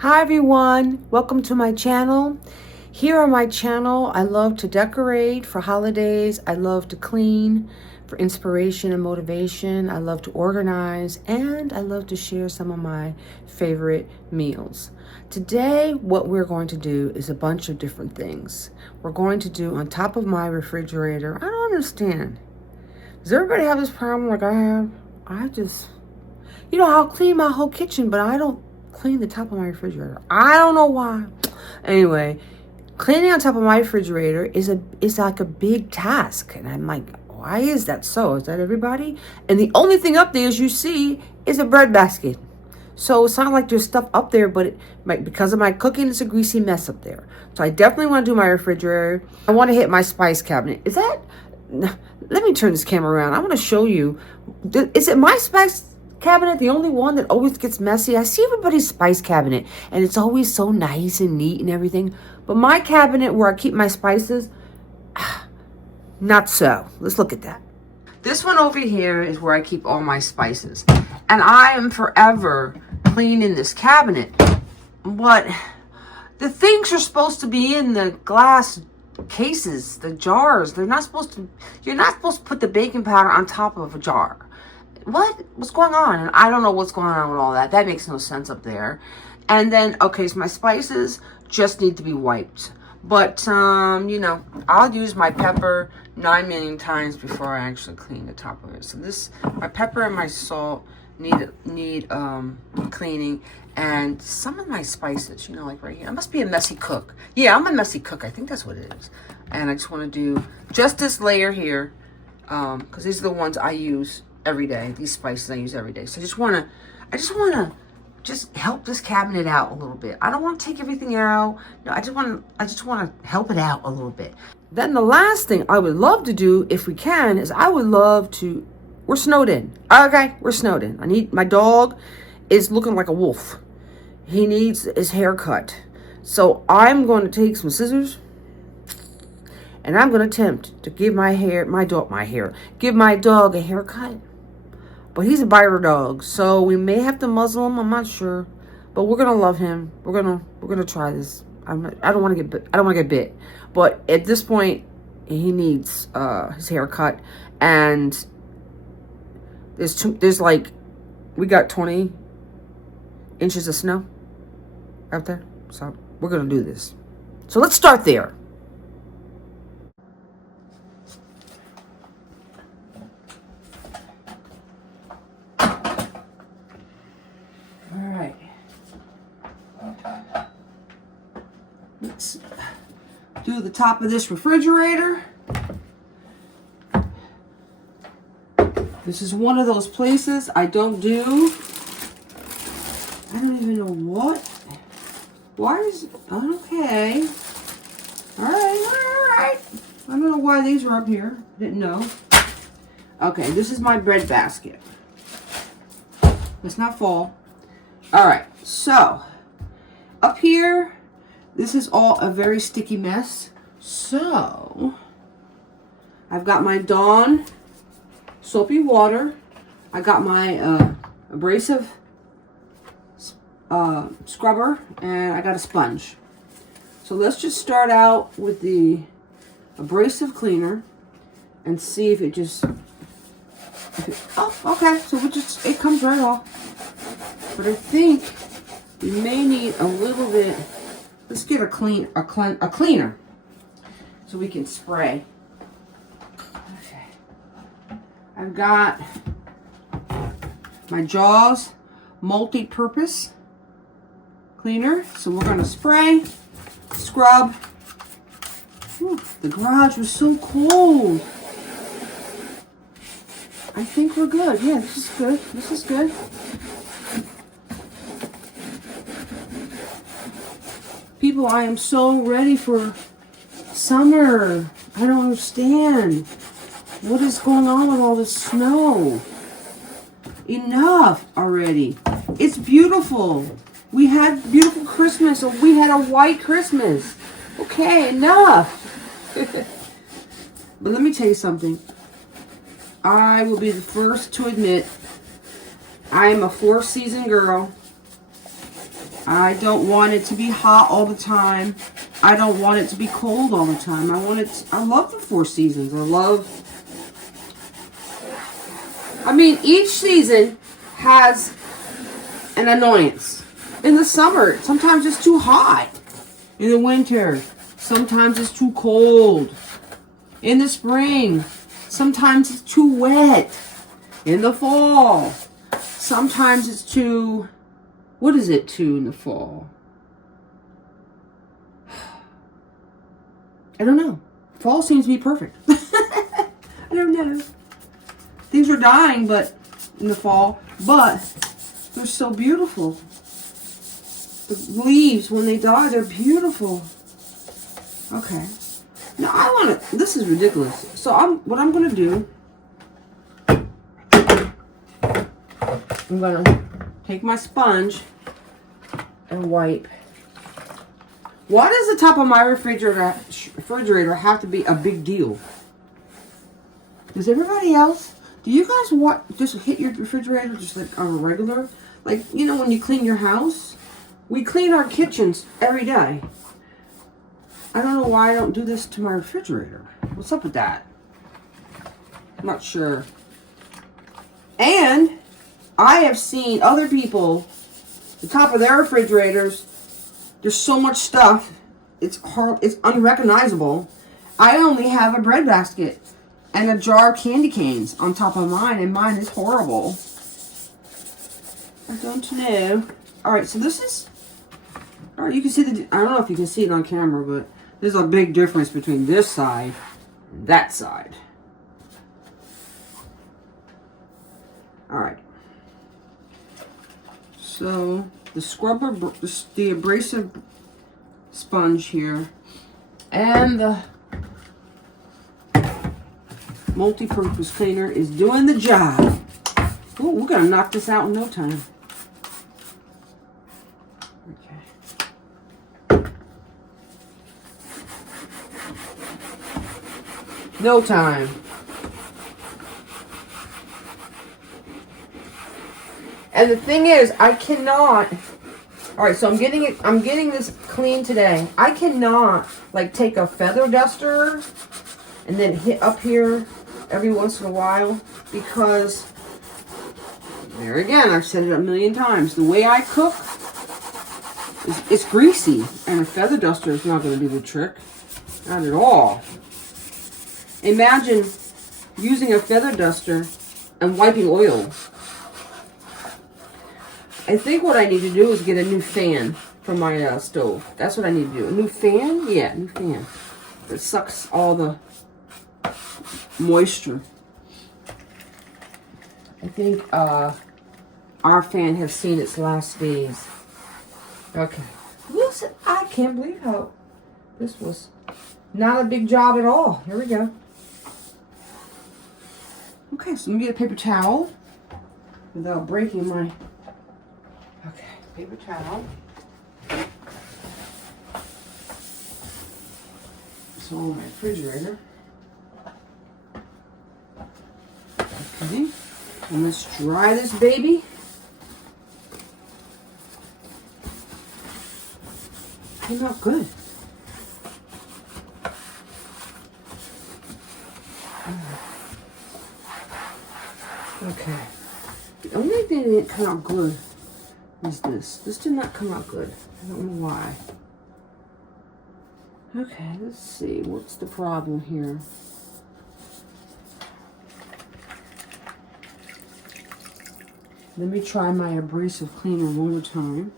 Hi everyone, welcome to my channel. Here on my channel, I love to decorate for holidays. I love to clean for inspiration and motivation. I love to organize, and I love to share some of my favorite meals. Today, what we're going to do is a bunch of different things. We're going to do on top of my refrigerator. I don't understand. Does everybody have this problem like I have? I'll clean my whole kitchen, but I don't clean the top of my refrigerator. I don't know why. Anyway, cleaning on top of my refrigerator is like a big task. And I'm like, why is that so? Is that everybody? And the only thing up there, as you see, is a bread basket. So it's not like there's stuff up there, but because of my cooking, it's a greasy mess up there. So I definitely want to do my refrigerator. I want to hit my spice cabinet. Let me turn this camera around. I want to show you. Is it my spice cabinet the only one that always gets messy? I see everybody's spice cabinet and it's always so nice and neat and everything, but my cabinet where I keep my spices, not so. Let's look at that. This one over here is where I keep all my spices, and I am forever cleaning this cabinet, but the things are supposed to be in the glass cases, the jars. You're not supposed to put the baking powder on top of a jar. What's going on? And I don't know what's going on with all that. That makes no sense up there. And then, okay, so my spices just need to be wiped. But, I'll use my pepper 9 million times before I actually clean the top of it. So my pepper and my salt need cleaning. And some of my spices, like right here. I must be a messy cook. Yeah, I'm a messy cook. I think that's what it is. And I just want to do just this layer here, because these are the ones I use every day. These spices I use every day. So I just want to help this cabinet out a little bit. I don't want to take everything out. No, I just want to help it out a little bit. Then the last thing I would love to do, if we can, is we're snowed in. Okay, we're snowed in. My dog is looking like a wolf. He needs his hair cut. So I'm going to take some scissors and I'm going to attempt to give my dog a haircut. But he's a biter dog, so we may have to muzzle him. I'm not sure, but we're gonna love him. We're gonna try this. I don't want to get bit, but at this point, he needs his hair cut. And we got 20 inches of snow out there, so we're gonna do this. So let's start there. Let's do the top of this refrigerator. This is one of those places I don't even know what. Why is it? Okay. All right. I don't know why these are up here. Didn't know. Okay, this is my bread basket. Let's not fall. All right, so up here, this is all a very sticky mess. So I've got my Dawn soapy water. I got my abrasive scrubber, and I got a sponge. So let's just start out with the abrasive cleaner and see if it just... oh, okay. So it comes right off. But I think we may need a little bit. Let's get a cleaner so we can spray. Okay. I've got my Jaws multi-purpose cleaner. So we're going to spray, scrub. Whew, the garage was so cold. I think we're good. Yeah, this is good. This is good. People, I am so ready for summer. I don't understand. What is going on with all this snow? Enough already. It's beautiful. We had beautiful Christmas. We had a white Christmas. Okay, enough. But let me tell you something. I will be the first to admit I am a four-season girl. I don't want it to be hot all the time. I don't want it to be cold all the time. I love the 4 seasons. I mean, each season has an annoyance. In the summer, sometimes it's too hot. In the winter, sometimes it's too cold. In the spring, sometimes it's too wet. In the fall, sometimes it's too... What is it too in the fall? I don't know. Fall seems to be perfect. I don't know. Things are dying, but in the fall, but they're so beautiful. The leaves, when they die, they're beautiful. Okay. Now I want to. This is ridiculous. So what I'm gonna do. I'm gonna take my sponge and wipe. Why does the top of my refrigerator have to be a big deal? Does everybody else? Do you guys just hit your refrigerator just like on a regular? Like, you know, when you clean your house? We clean our kitchens every day. I don't know why I don't do this to my refrigerator. What's up with that? I'm not sure. And I have seen other people, the top of their refrigerators, there's so much stuff, it's unrecognizable. I only have a bread basket and a jar of candy canes on top of mine, and mine is horrible. I don't know. Alright, so this is... Alright, you can see I don't know if you can see it on camera, but there's a big difference between this side and that side. Alright. So, the scrubber, the abrasive sponge here, and the multi-purpose cleaner is doing the job. Ooh, we're going to knock this out in no time. Okay. No time. And the thing is, I cannot... Alright, so I'm getting this clean today. I cannot, like, take a feather duster and then hit up here every once in a while, because, there again, I've said it a million times, the way I cook, it's greasy, and a feather duster is not going to do the trick. Not at all. Imagine using a feather duster and wiping oil. I think what I need to do is get a new fan for my stove. That's what I need to do. A new fan? Yeah, new fan. It sucks all the moisture. I think our fan has seen its last days. Okay. Listen, I can't believe how this was not a big job at all. Here we go. Okay, so let me get a paper towel without breaking my... Okay, paper towel. It's all in my refrigerator. Okay, and let's dry this baby. Came out good. Okay. The only thing that didn't come out good is this. This did not come out good. I don't know why. Okay, let's see. What's the problem here? Let me try my abrasive cleaner one more time.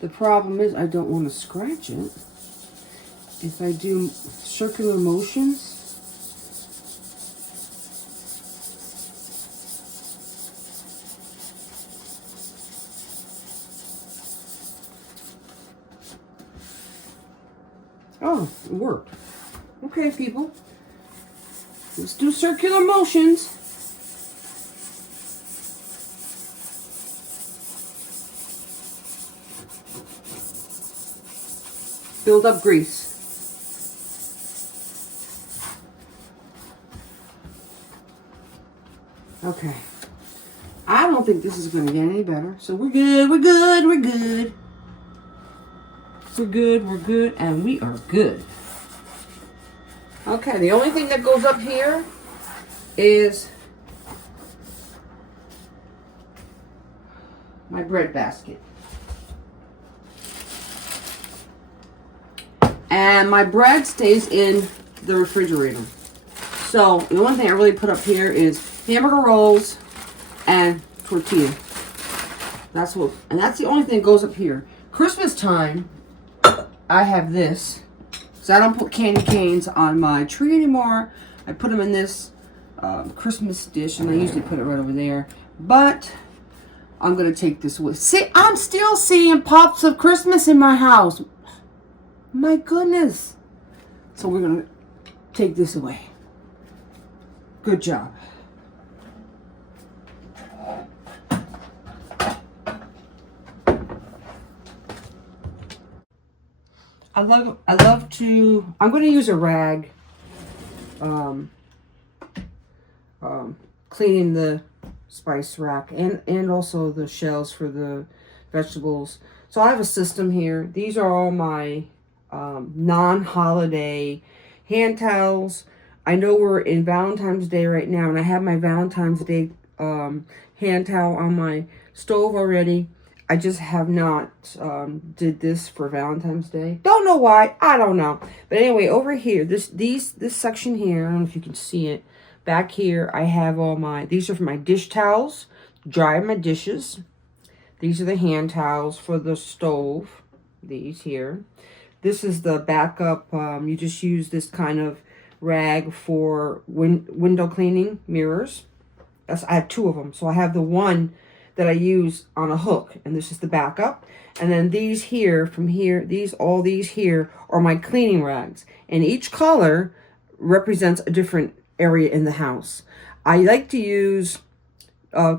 The problem is I don't want to scratch it. If I do circular motions, oh, it worked. Okay, people. Let's do circular motions. Build up grease. Okay. I don't don't think this is going to get any better. So we're good, we're good, we're good. We're good, we're good, and we are good. Okay, the only thing that goes up here is my bread basket. And my bread stays in the refrigerator. So the only thing I really put up here is hamburger rolls and tortilla. That's the only thing that goes up here. Christmas time, I have this. So I don't put candy canes on my tree anymore. I put them in this Christmas dish, and I usually put it right over there. But I'm going to take this away. See, I'm still seeing pops of Christmas in my house. My goodness. So we're going to take this away. Good job. I'm going to use a rag cleaning the spice rack and also the shells for the vegetables. So I have a system here. These are all my non-holiday hand towels. I know we're in Valentine's Day right now, and I have my Valentine's Day hand towel on my stove already. I just have not did this for Valentine's Day. Don't know why. I don't know. But anyway, over here, this section here, I don't know if you can see it. Back here, I have all these are for my dish towels, dry my dishes. These are the hand towels for the stove. These here. This is the backup. You just use this kind of rag for window cleaning mirrors. I have two of them. So I have the one that I use on a hook, and this is the backup. And then these here, from here, all these here are my cleaning rags. And each color represents a different area in the house. I like to use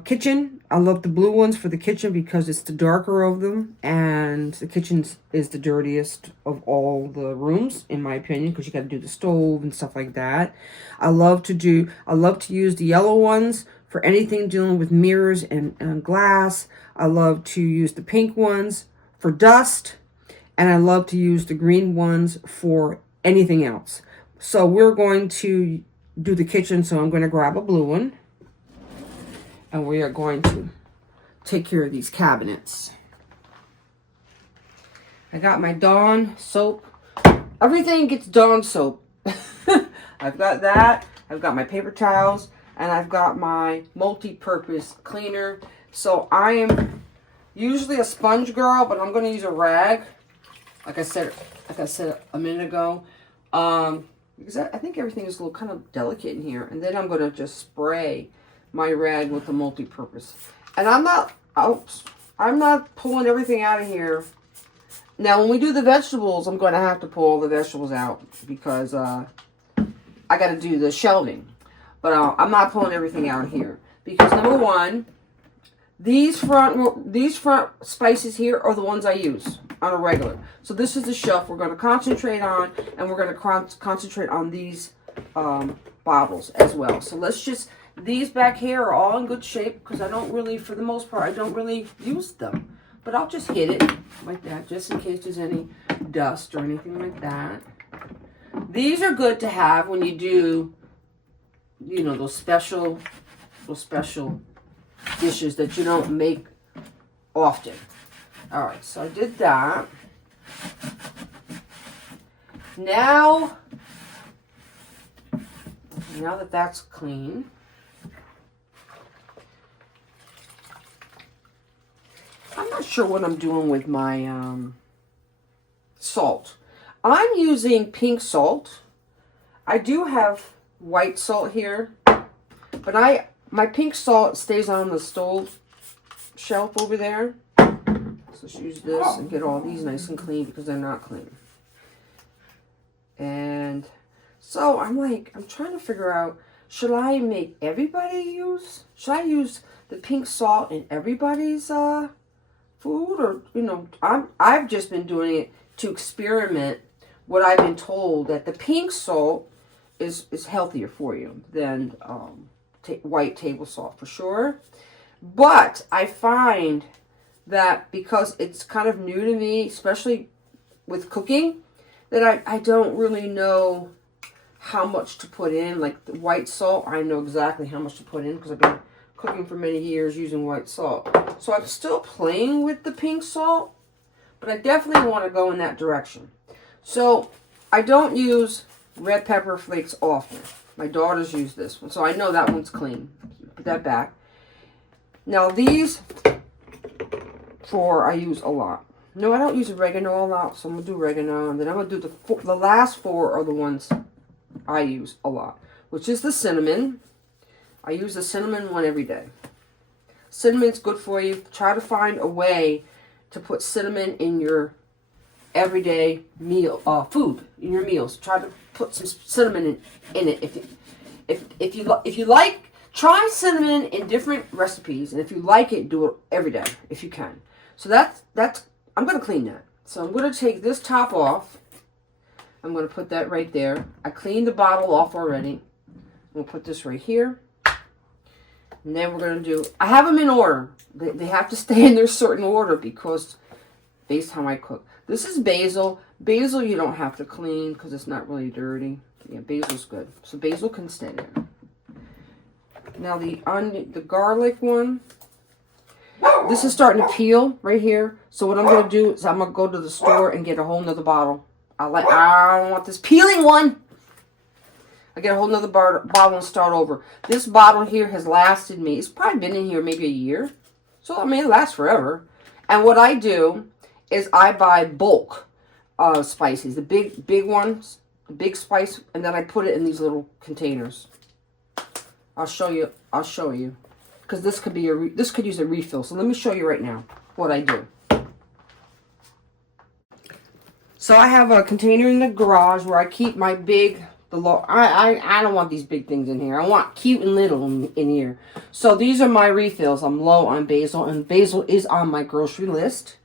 kitchen. I love the blue ones for the kitchen because it's the darker of them, and the kitchen is the dirtiest of all the rooms, in my opinion, because you got to do the stove and stuff like that. I love to use the yellow ones for anything dealing with mirrors and glass. I love to use the pink ones for dust, and I love to use the green ones for anything else. So we're going to do the kitchen, so I'm going to grab a blue one, and we are going to take care of these cabinets. I got my Dawn soap. Everything gets Dawn soap. I've got that. I've got my paper towels. And I've got my multi-purpose cleaner. So I am usually a sponge girl, but I'm going to use a rag. Like I said a minute ago. Because I think everything is a little kind of delicate in here. And then I'm going to just spray my rag with the multi-purpose. And I'm not pulling everything out of here. Now, when we do the vegetables, I'm going to have to pull all the vegetables out because I got to do the shelving. But I'm not pulling everything out here because, number one, these front spices here are the ones I use on a regular. So this is the shelf we're going to concentrate on, and we're going to concentrate on these bottles as well. So these back here are all in good shape because I don't really, for the most part, I don't really use them. But I'll just hit it like that just in case there's any dust or anything like that. These are good to have when you do, you know, those special dishes that you don't make often. All right, so I did that. Now that that's clean, I'm not sure what I'm doing with my salt. I'm using pink salt. I do have white salt here, but my pink salt stays on the stove shelf over there. So let's use this and get all these nice and clean because they're not clean. And so I'm trying to figure out, should I use the pink salt in everybody's food, or, you know, I've just been doing it to experiment. What I've been told that the pink salt is healthier for you than white table salt for sure. But I find that because it's kind of new to me, especially with cooking, that I don't really know how much to put in. Like the white salt, I know exactly how much to put in because I've been cooking for many years using white salt. So I'm still playing with the pink salt, but I definitely want to go in that direction. So I don't use red pepper flakes often. My daughters use this one, so I know that one's clean. Put that back. Now these four I use a lot. No, I don't use oregano a lot, so I'm going to do oregano. And then I'm going to do the last four are the ones I use a lot, which is the cinnamon. I use the cinnamon one every day. Cinnamon's good for you. Try to find a way to put cinnamon in your everyday meal, food, in your meals. Try to put some cinnamon in it. If you like, try cinnamon in different recipes, and if you like it, do it every day if you can. So that's I'm going to clean that. So I'm going to take this top off. I'm going to put that right there. I cleaned the bottle off already. We'll put this right here. And then we're going to do, I have them in order. They have to stay in their certain order because based on how I cook. This is basil. Basil you don't have to clean because it's not really dirty. Yeah, basil's good. So basil can stay there. Now the garlic one. This is starting to peel right here. So what I'm going to do is I'm going to go to the store and get a whole nother bottle. I don't want this peeling one. I get a whole nother bottle and start over. This bottle here has lasted me. It's probably been in here maybe a year. So, I mean, it lasts forever. And what I do is I buy bulk spices. The big ones. The big spice. And then I put it in these little containers. I'll show you. Because this could be this could use a refill. So let me show you right now what I do. So I have a container in the garage where I keep my I don't want these big things in here. I want cute and little in here. So these are my refills. I'm low on basil, and basil is on my grocery list.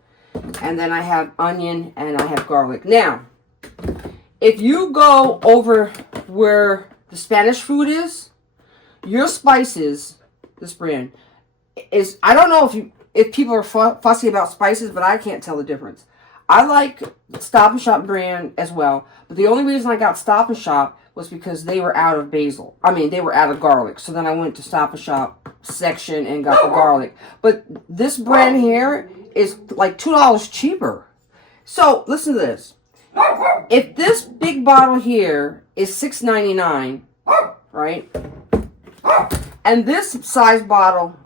And then I have onion and I have garlic. Now, if you go over where the Spanish food is, your spices, this brand, is, I don't know if people are fussy about spices, but I can't tell the difference. I like Stop & Shop brand as well. But the only reason I got Stop & Shop was because they were out of basil. I mean, they were out of garlic. So then I went to Stop & Shop section and got the garlic. But this brand here is like $2 cheaper. So listen to this. If this big bottle here is $6.99, right? And this size bottle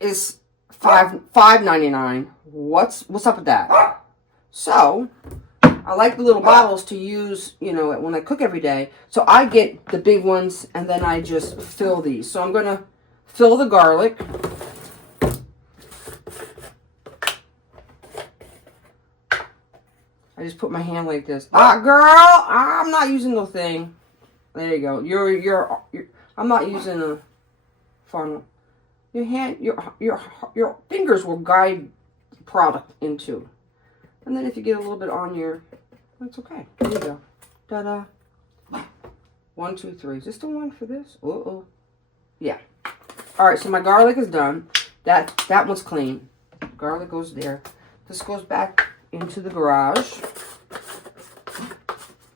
is $5.99. What's up with that? So I like the little bottles to use, you know, when I cook every day. So I get the big ones and then I just fill these. So I'm going to fill the garlic. I just put my hand like this. Girl, I'm not using no thing. There you go. I'm not using a funnel. Your hand, your fingers will guide the product into. And then if you get a little bit on your, that's okay. There you go. Ta-da. 1, 2, 3. Is this the one for this? Uh-oh. Yeah. All right, so my garlic is done. That one's clean. Garlic goes there. This goes back into the garage.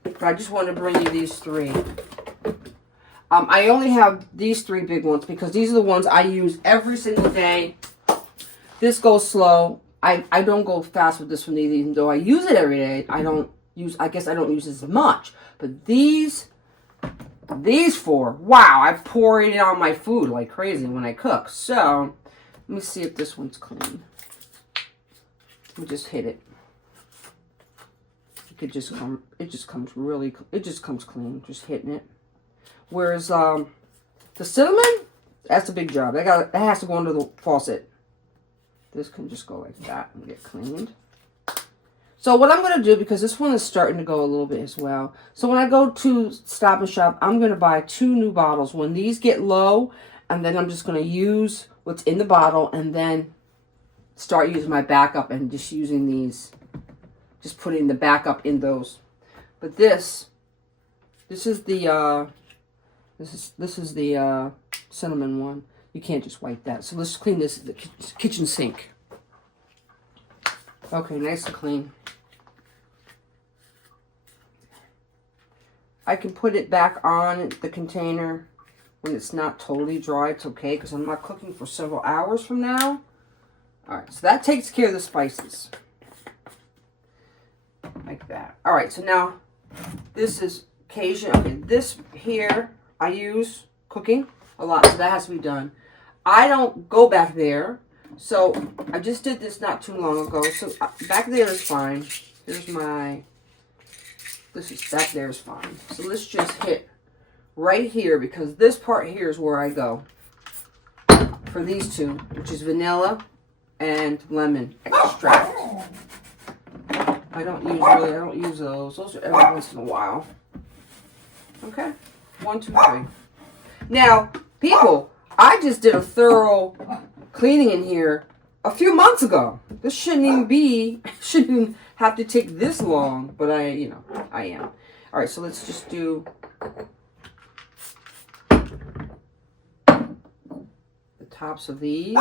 But I just wanted to bring you these three. I only have these three big ones because these are the ones I use every single day. This goes slow. I don't go fast with this one either, even though I use it every day. I guess I don't use as much. But these four, wow, I pour it on my food like crazy when I cook. So, let me see if this one's clean. Let me just hit it. It just comes clean, just hitting it. Whereas the cinnamon, that's a big job. That has to go under the faucet. This can just go like that and get cleaned. So what I'm going to do, because this one is starting to go a little bit as well. So when I go to Stop & Shop, I'm going to buy 2 new bottles. When these get low, and then I'm just going to use what's in the bottle and then start using my backup and just using these, just putting the backup in those. But this is the cinnamon one. You can't just wipe that. So let's clean this, the kitchen sink. Okay, nice and clean. I can put it back on the container when it's not totally dry. It's okay, because I'm not cooking for several hours from now. All right, so that takes care of the spices. Like that. All right, so now this is Cajun. Okay, this here I use cooking a lot, so that has to be done. I don't go back there, so I just did this not too long ago. So back there is fine. Here's my... This is back there is fine. So let's just hit right here, because this part here is where I go for these two, which is vanilla and lemon extract. I don't use those. Those are every once in a while. Okay, 1, 2, 3. Now, people, I just did a thorough cleaning in here a few months ago. This shouldn't even have to take this long, but I am. All right, so let's just do the tops of these.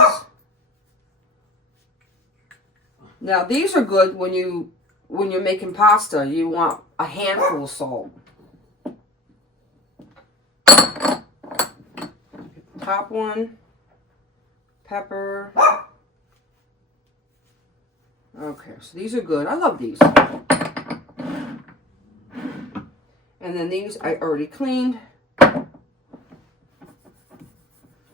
Now, these are good when you're making pasta. You want a handful of salt. Top one, pepper. Okay, so these are good. I love these. And then these I already cleaned. I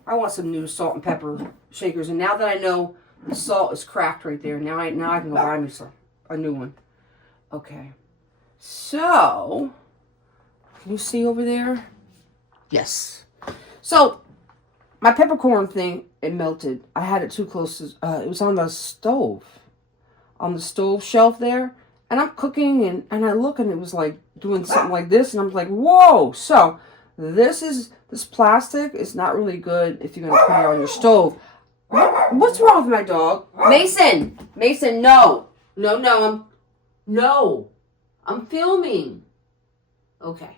want some new salt and pepper shakers. And now that I know the salt is cracked right there, now I can go buy me a new one. Okay. So, can you see over there? Yes. So, my peppercorn thing, it melted. I had it too close to, it was on the stove. On the stove shelf there, and I'm cooking, and I look, and it was like doing something like this, and I'm like, whoa. So this plastic is not really good if you're gonna put it on your stove. What's wrong with my dog? Mason, no, I'm filming. Okay,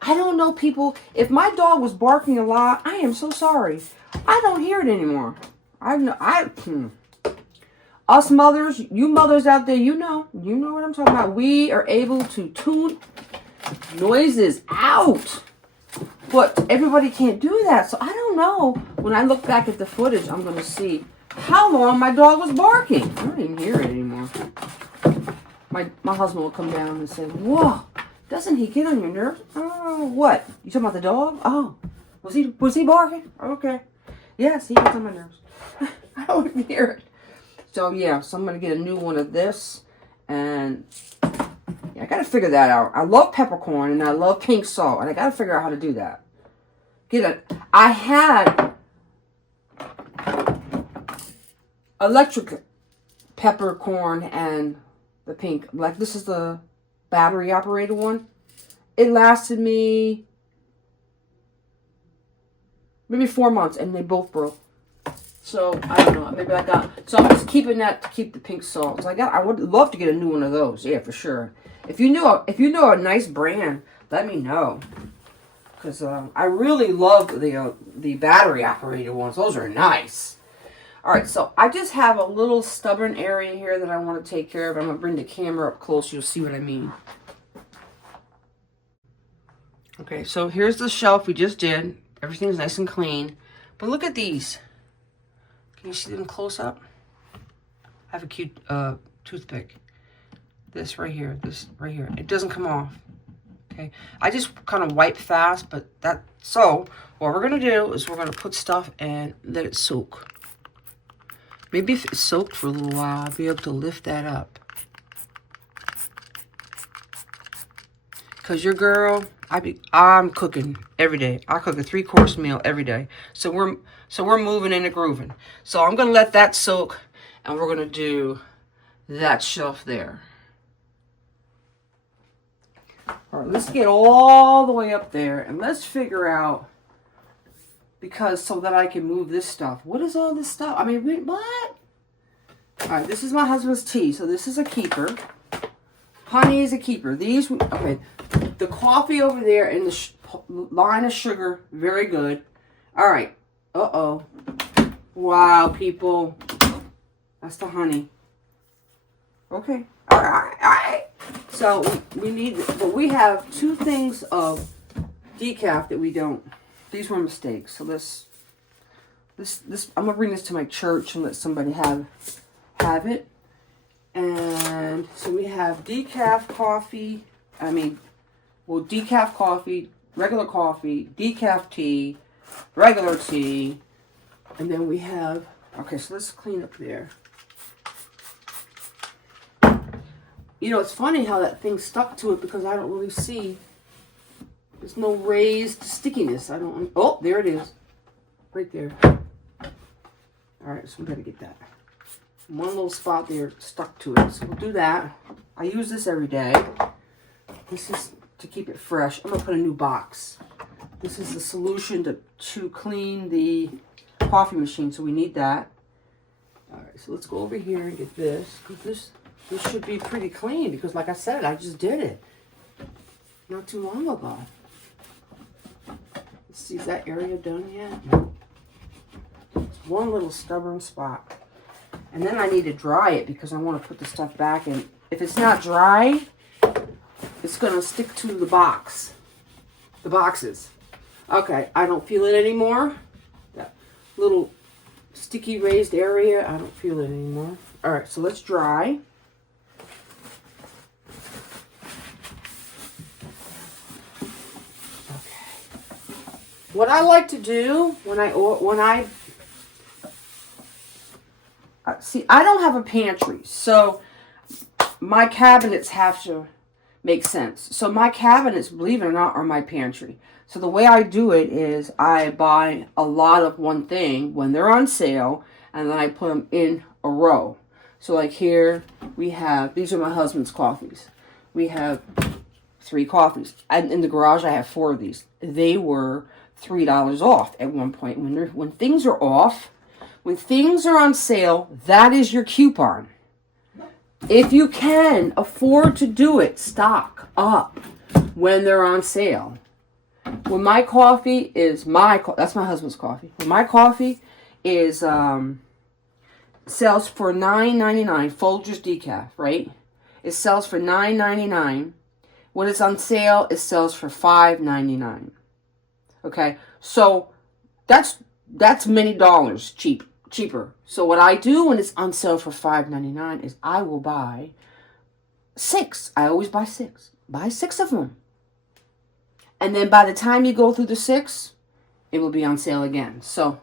I don't know, people. If my dog was barking a lot, I am so sorry. I don't hear it anymore. Us mothers, you mothers out there, you know what I'm talking about. We are able to tune noises out, but everybody can't do that. So I don't know. When I look back at the footage, I'm going to see how long my dog was barking. I don't even hear it anymore. My husband will come down and say, whoa, doesn't he get on your nerves? Oh, what? You talking about the dog? Oh, was he barking? Okay. Yes, he gets on my nerves. I don't even hear it. So, yeah, so I'm going to get a new one of this, and yeah, I got to figure that out. I love peppercorn, and I love pink salt, and I got to figure out how to do that. I had electric peppercorn and the pink. Like, this is the battery-operated one. It lasted me maybe 4 months, and they both broke. So, I don't know. Maybe so I'm just keeping that to keep the pink salt. So I would love to get a new one of those. Yeah, for sure. If you know a nice brand, let me know. Because I really love the battery operated ones. Those are nice. All right, so I just have a little stubborn area here that I want to take care of. I'm going to bring the camera up close. You'll see what I mean. Okay, so here's the shelf we just did. Everything's nice and clean. But look at these. Can you see them close up? I have a cute toothpick. This right here. It doesn't come off. Okay. I just kind of wipe fast, but so what we're going to do is we're going to put stuff and let it soak. Maybe if it's soaked for a little while, I'll be able to lift that up. Because your girl, I'm cooking every day. I cook a 3-course meal every day. So we're moving and grooving. So I'm going to let that soak, and we're going to do that shelf there. All right, let's get all the way up there, and let's figure out, so that I can move this stuff. What is all this stuff? I mean, what? All right, this is my husband's tea, so this is a keeper. Honey is a keeper. Okay, the coffee over there and the line of sugar, very good. All right, Uh-oh. Wow, people. That's the honey. Okay. All right. So we need, but we have 2 things of decaf that we don't. These were mistakes. So this, I'm gonna bring this to my church and let somebody have it. And so we have decaf coffee. Decaf coffee, regular coffee, decaf tea, regular tea, and then we have. Okay, so let's clean up there. You know, it's funny how that thing stuck to it because I don't really see. There's no raised stickiness. I don't. Oh, there it is. Right there. All right, so we better get that. One little spot there stuck to it. So we'll do that. I use this every day. This is to keep it fresh. I'm going to put a new box. This is the solution to clean the coffee machine. So we need that. All right, so let's go over here and get this. Because this should be pretty clean because, like I said, I just did it not too long ago. Let's see, is that area done yet? No. It's one little stubborn spot. And then I need to dry it because I want to put the stuff back in. If it's not dry, it's going to stick to the box. The boxes. Okay, I don't feel it anymore. That little sticky raised area, I don't feel it anymore. All right, so let's dry. What I like to do when I see, I don't have a pantry, so my cabinets have to make sense. So my cabinets, believe it or not, are my pantry. So the way I do it is I buy a lot of one thing when they're on sale, and then I put them in a row. So like here we have, these are my husband's coffees. We have 3 coffees. And in the garage I have 4 of these. They were $3 off at one point. When things are off, when things are on sale, that is your coupon. If you can afford to do it, stock up when they're on sale. When my coffee is that's my husband's coffee. When my coffee is sells for $9.99, Folgers decaf, right? It sells for $9.99. When it's on sale, it sells for $5.99. Okay, so that's many dollars cheaper. So what I do when it's on sale for $5.99 is I will buy 6. I always buy 6. Buy 6 of them. And then by the time you go through the 6, it will be on sale again. So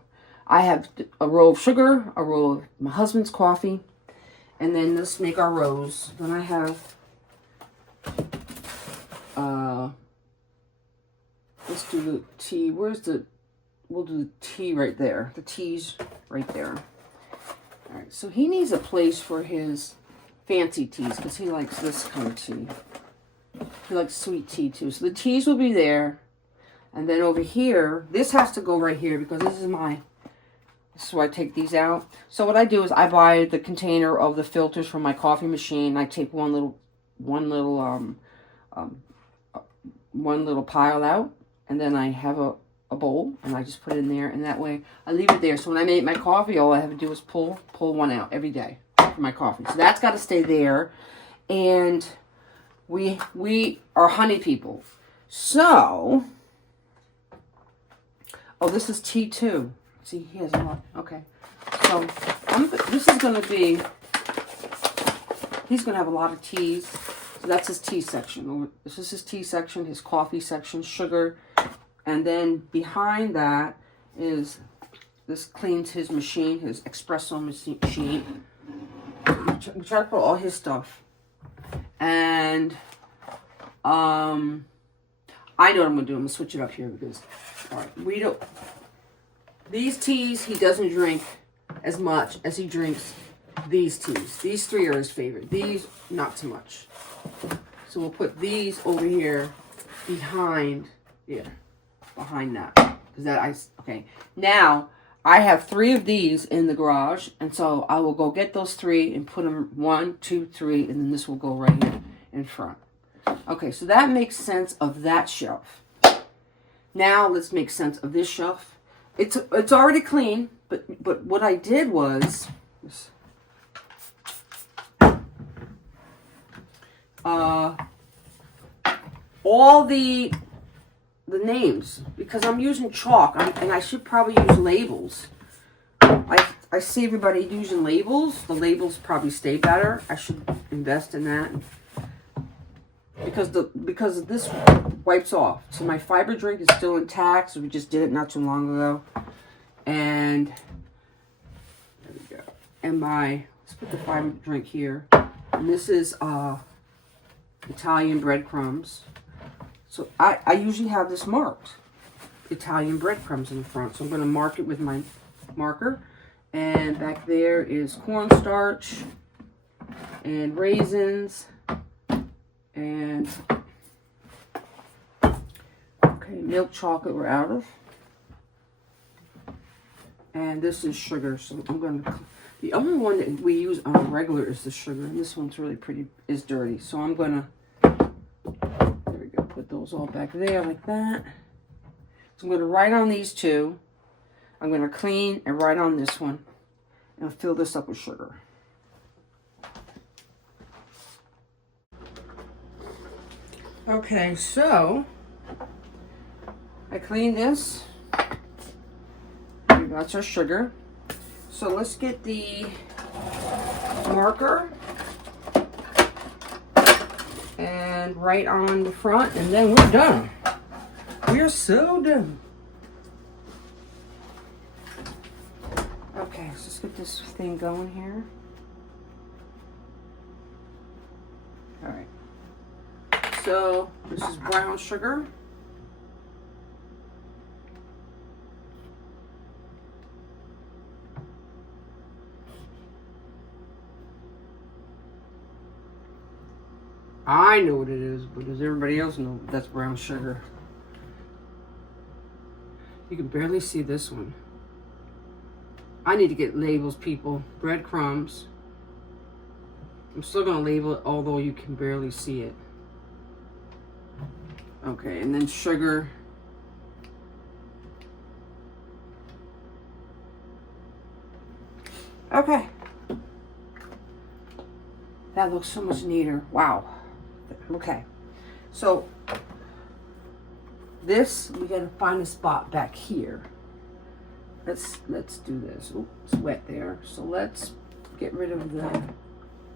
I have a row of sugar, a row of my husband's coffee, and then let's make our rows. Then I have, let's do the tea. We'll do the tea right there. The tea's right there. All right, so he needs a place for his fancy teas because he likes this kind of tea. He likes sweet tea too. So the teas will be there. And then over here, this has to go right here because this is where I take these out. So what I do is I buy the container of the filters from my coffee machine. I take one little pile out, and then I have a bowl, and I just put it in there, and that way I leave it there. So when I make my coffee, all I have to do is pull one out every day for my coffee. So that's got to stay there. And we are honey people. So, oh, this is tea too. See, he has a lot. Okay. So, this is going to be, he's going to have a lot of teas. So that's his tea section. This is his tea section, his coffee section, sugar. And then behind that is, this cleans his machine, his espresso machine. We try to put all his stuff. And I know what I'm going to do. I'm going to switch it up here because, all right, these teas he doesn't drink as much as he drinks these teas. These 3 are his favorite. These, not so much. So we'll put these over here behind that. Okay. Now, I have 3 of these in the garage, and so I will go get those 3 and put them 1, 2, 3, and then this will go right here in front. Okay, so that makes sense of that shelf. Now, let's make sense of this shelf. It's already clean, but what I did was all the names, because I'm using chalk, and I should probably use labels. I see everybody using labels. The labels probably stay better. I should invest in that because this wipes off. So my fiber drink is still intact. So we just did it not too long ago, and there we go. And let's put the fiber drink here. And this is Italian breadcrumbs. So I usually have this marked, Italian breadcrumbs in the front. So I'm going to mark it with my marker. And back there is cornstarch and raisins and milk chocolate we're out of. And this is sugar. So I'm going to, the only one that we use on a regular is the sugar. And this one's really is dirty. So I'm going to, there we go, put those all back there like that. So I'm going to write on these two. I'm going to clean and write on this one and fill this up with sugar. Okay, so I cleaned this. That's our sugar. So let's get the marker and write on the front, and then we're done. We're so done. Okay, so let's get this thing going here. All right. So this is brown sugar. I know what it is, but does everybody else know that's brown sugar? You can barely see this one. I need to get labels, people. Breadcrumbs. I'm still going to label it, although you can barely see it. Okay, and then sugar. Okay. That looks so much neater. Wow. Okay. So, this, we got to find a spot back here. Let's do this. Oops, it's wet there. So let's get rid of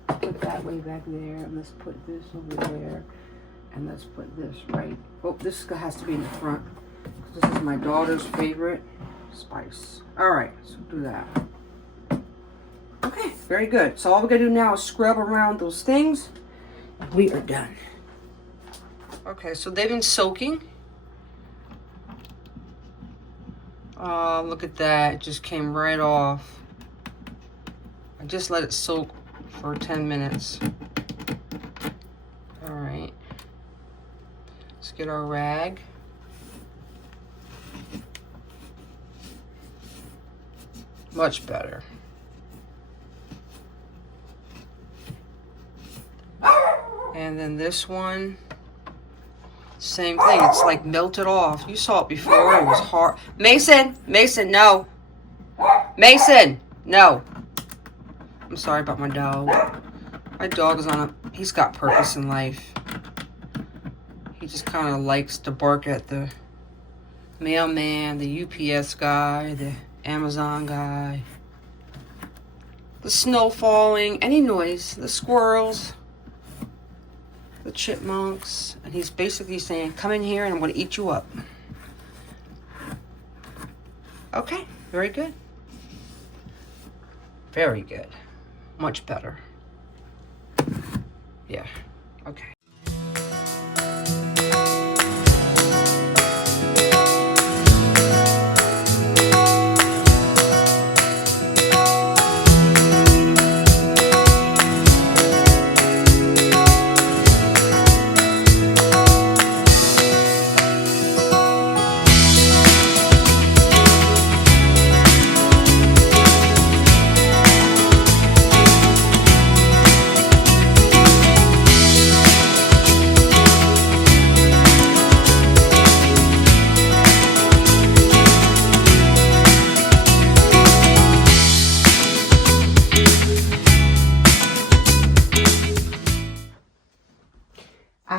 put that way back there, and let's put this over there, and let's put this right. Oh, this has to be in the front. This is my daughter's favorite spice. All right, so do that. Okay, very good. So all we're gonna do now is scrub around those things. We are done. Okay, so they've been soaking. Oh, look at that. It just came right off. I just let it soak for 10 minutes. All right. Let's get our rag. Much better. And then this one, same thing. It's like melted off. You saw it before. It was hard. Mason, no. Mason, no. I'm sorry about my dog. My dog is he's got purpose in life. He just kind of likes to bark at the mailman, the UPS guy, the Amazon guy, the snow falling, any noise, the squirrels, the chipmunks, and he's basically saying, come in here and I'm going to eat you up. Okay, very good. Very good. Much better. Yeah, okay.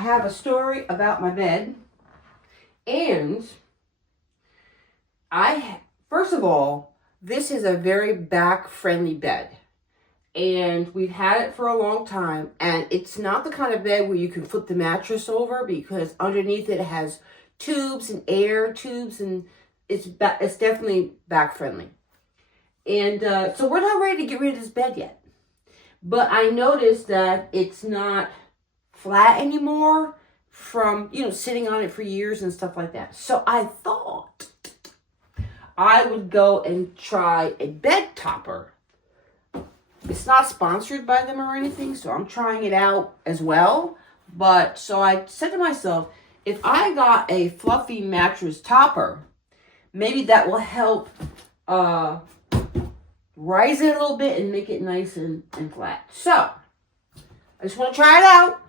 have a story about my bed. And first of all, this is a very back-friendly bed. And we've had it for a long time. And it's not the kind of bed where you can flip the mattress over, because underneath it has tubes and air tubes, and it's definitely back-friendly. And so we're not ready to get rid of this bed yet. But I noticed that it's not flat anymore from, sitting on it for years and stuff like that. So I thought I would go and try a bed topper. It's not sponsored by them or anything, so I'm trying it out as well. But so I said to myself, if I got a fluffy mattress topper, maybe that will help rise it a little bit and make it nice and flat. So I just want to try it out,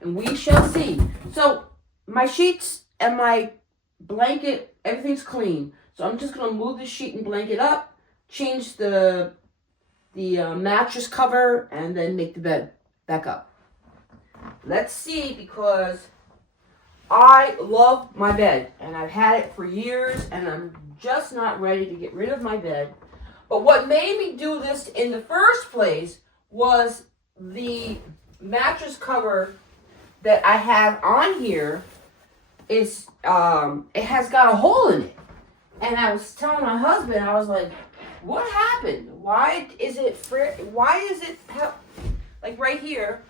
and we shall see. So my sheets and my blanket, everything's clean. So I'm just going to move the sheet and blanket up, change the mattress cover, and then make the bed back up. Let's see, because I love my bed, and I've had it for years, and I'm just not ready to get rid of my bed. But what made me do this in the first place was the mattress cover that I have on here is, it has got a hole in it. And I was telling my husband, I was like, what happened? Why is it, like right here,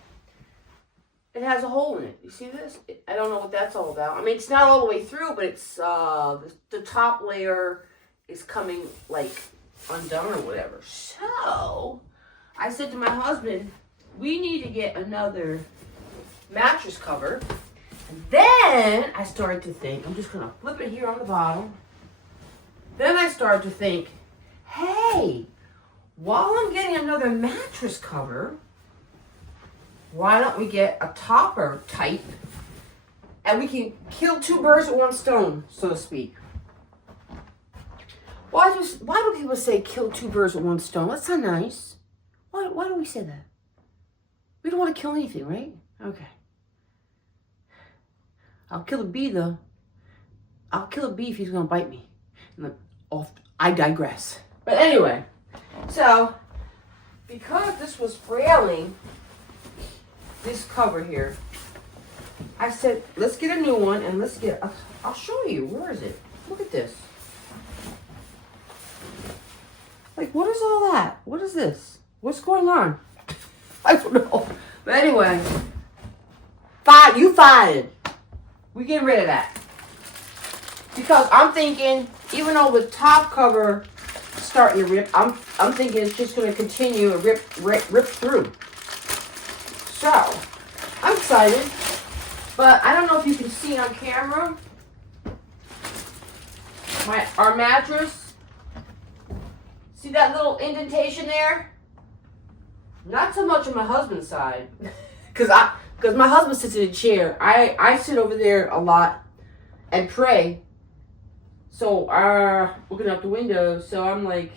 it has a hole in it. You see this? I don't know what that's all about. I mean, it's not all the way through, but it's, the top layer is coming, like, undone or whatever. So, I said to my husband, we need to get another mattress cover. And then I started to think, I'm just going to flip it here on the bottom. Then I started to think, hey, while I'm getting another mattress cover, why don't we get a topper type, and we can kill two birds with one stone, so to speak. Why do people say kill two birds with one stone? That's not nice. Why do we say that? We don't want to kill anything, right? Okay. I'll kill a bee, though. I'll kill a bee if he's going to bite me. I digress. But anyway, so because this was frailing, this cover here, I said, let's get a new one, and let's get, I'll show you. Where is it? Look at this. Like, what is all that? What is this? What's going on? I don't know. But anyway, you fired. We get rid of that. Because I'm thinking, even though the top cover is starting to rip, I'm thinking it's just going to continue to rip through. So, I'm excited. But I don't know if you can see on camera. Our mattress. See that little indentation there? Not so much on my husband's side. Because my husband sits in a chair. I sit over there a lot and pray. So, looking out the window, so I'm like,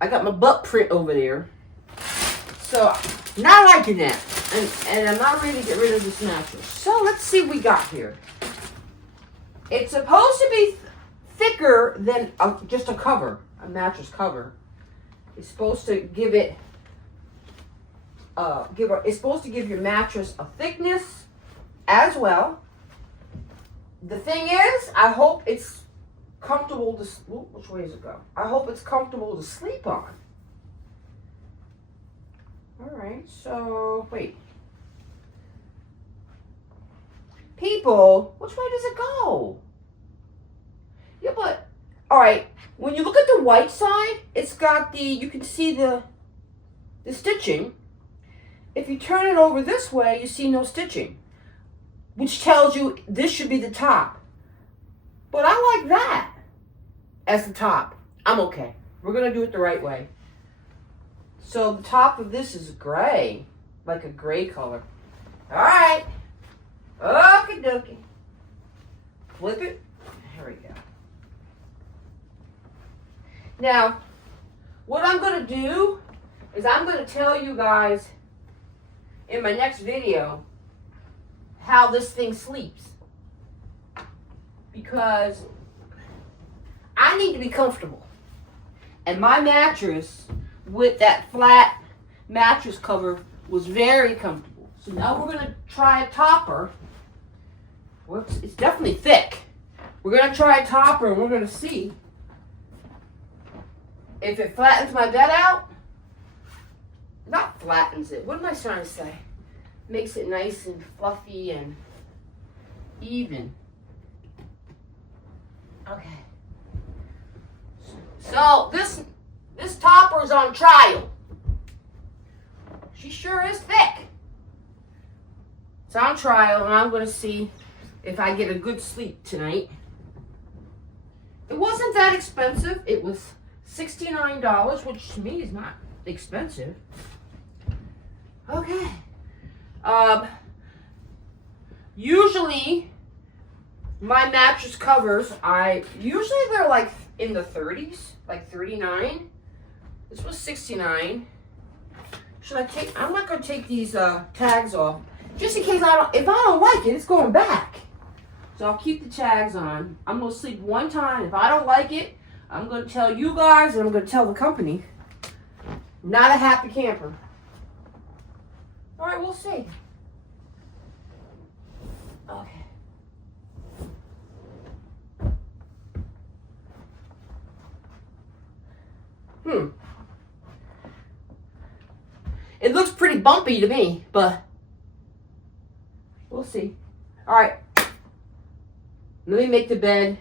I got my butt print over there. So, not liking that. And I'm not ready to get rid of this mattress. So, let's see what we got here. It's supposed to be thicker than just a cover, a mattress cover. It's supposed to give it, it's supposed to give your mattress a thickness as well. The thing is, I hope it's comfortable to, which way does it go? I hope it's comfortable to sleep on. All right, so, wait. People, which way does it go? Yeah, but, all right, when you look at the white side, it's got you can see the stitching. If you turn it over this way, you see no stitching, which tells you this should be the top. But I like that as the top. I'm okay. We're going to do it the right way. So the top of this is gray, like a gray color. All right. Okie dokie. Flip it. Here we go. Now, what I'm going to do is I'm going to tell you guys in my next video how this thing sleeps. Because I need to be comfortable. And my mattress with that flat mattress cover was very comfortable. So now we're going to try a topper. Whoops, it's definitely thick. We're going to try a topper and we're going to see if it flattens my bed out. Not flattens it. What am I trying to say? Makes it nice and fluffy and even. Okay. So this topper is on trial. She sure is thick. It's on trial, and I'm going to see if I get a good sleep tonight. It wasn't that expensive. It was $69, which to me is not expensive. Okay. Usually my mattress covers, usually they're like in the 30s, like 39. This was 69. I'm not going to take these tags off, just in case if I don't like it, it's going back. So I'll keep the tags on. I'm going to sleep one time. If I don't like it, I'm going to tell you guys, and I'm going to tell the company. Not a happy camper. All right, we'll see. Okay. It looks pretty bumpy to me, but we'll see. All right. Let me make the bed.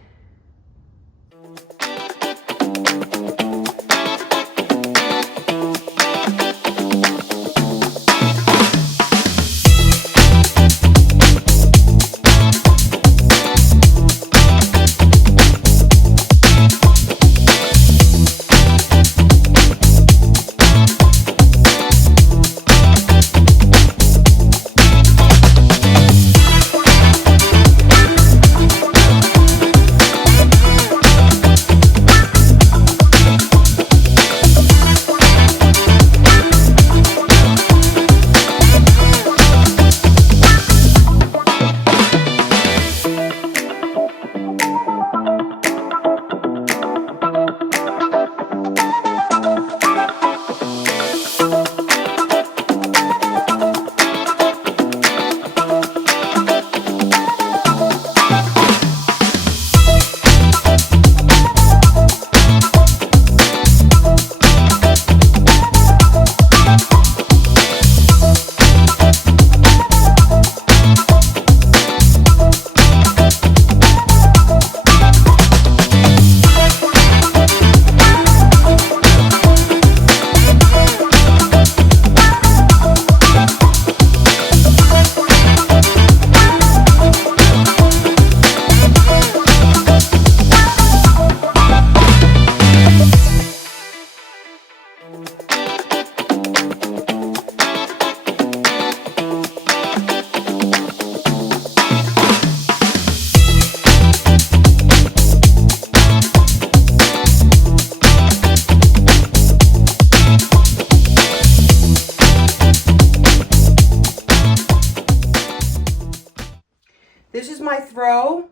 This is my throw.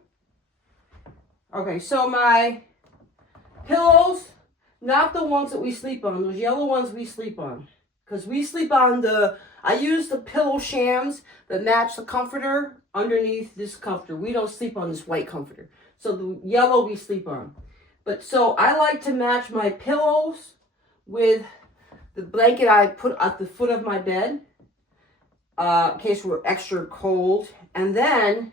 Okay, so my pillows, not the ones that we sleep on, those yellow ones we sleep on. Because we sleep on I use the pillow shams that match the comforter underneath this comforter. We don't sleep on this white comforter. So the yellow we sleep on. But so I like to match my pillows with the blanket I put at the foot of my bed. In case we're extra cold. And then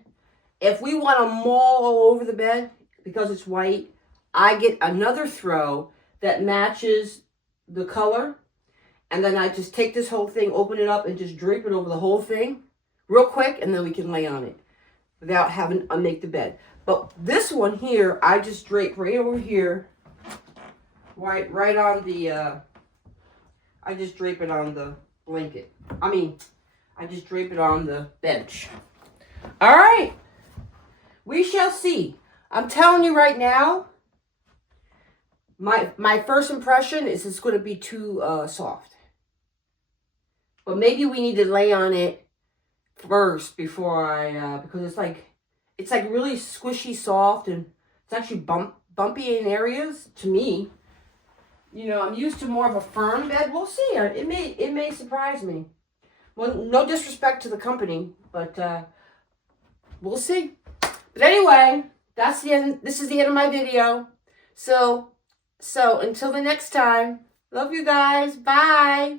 if we want to maul all over the bed, because it's white, I get another throw that matches the color. And then I just take this whole thing, open it up, and just drape it over the whole thing real quick, and then we can lay on it without having to make the bed. But this one here, I just drape right over here, right on the, I just drape it on the blanket. I just drape it on the bench. All right. We shall see. I'm telling you right now, my first impression is it's going to be too soft. But maybe we need to lay on it first before I, because it's like really squishy soft, and it's actually bumpy in areas to me. You know, I'm used to more of a firm bed. We'll see. It may surprise me. Well, no disrespect to the company, but we'll see. But anyway, that's the end. This is the end of my video. So until the next time, love you guys. Bye.